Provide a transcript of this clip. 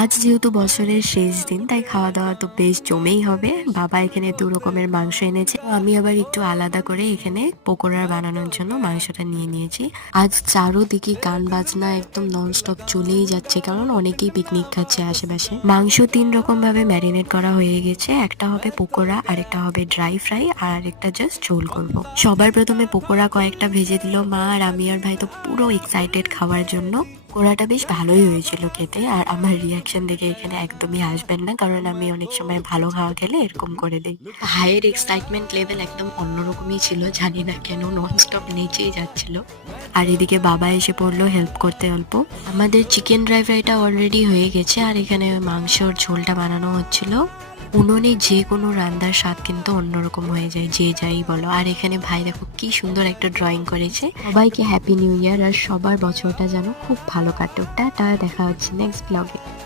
আজ যেহেতু বছরের শেষ দিন, তাই খাওয়া দাওয়া তো বেশ জমেই হবে। বাবা এখানে ২ রকমের মাংস এনেছে। তো আমি আবার একটু আলাদা করে এখানে পকোড়া বানানোর জন্য মাংসটা নিয়ে নিয়েছি। আজ চারোদিকে গান বাজনা একদম ননস্টপ চলেই যাচ্ছে, কারণ অনেকেই পিকনিক খাচ্ছে আশেপাশে। মাংস ৩ রকম ভাবে ম্যারিনেট করা হয়ে গেছে। একটা হবে পকোড়া, আরেকটা হবে ড্রাই ফ্রাই, আর আরেকটা জাস্ট ঝোল করব। সবার প্রথমে পকোড়া কয়েকটা ভেজে দিল মা, আর আমি আর ভাই তো পুরো এক্সাইটেড খাওয়ার জন্য। পোড়াটা বেশ ভালোই হয়েছিল খেতে। আর আমার রিয়াকশন দেখে এখানে একদমই হাসবেন না, কারণ আমি অনেক সময় ভালো খাওয়া খেলে এরকম করে দিই। ভাইয়ের এক্সাইটমেন্ট লেভেল একদম অন্যরকমই ছিল, জানি না কেন ননস্টপ নেচেই যাচ্ছিল। আর এদিকে বাবা এসে পড়লো হেল্প করতে অল্প। আমাদের চিকেন ড্রাই ফ্রাইটা অলরেডি হয়ে গেছে, আর এখানে মাংসর ঝোলটা বানানো হচ্ছিল। উনুনে যে কোনো রান্নার স্বাদ কিন্তু অন্যরকম হয়ে যায়, যে যাই বলো। আর এখানে ভাই দেখো কি সুন্দর একটা ড্রয়িং করেছে। সবাইকে হ্যাপি নিউ ইয়ার, আর সবার বছরটা যেন খুব ভালো কাটুক। টাটা, দেখা হচ্ছে নেক্সট ব্লগে।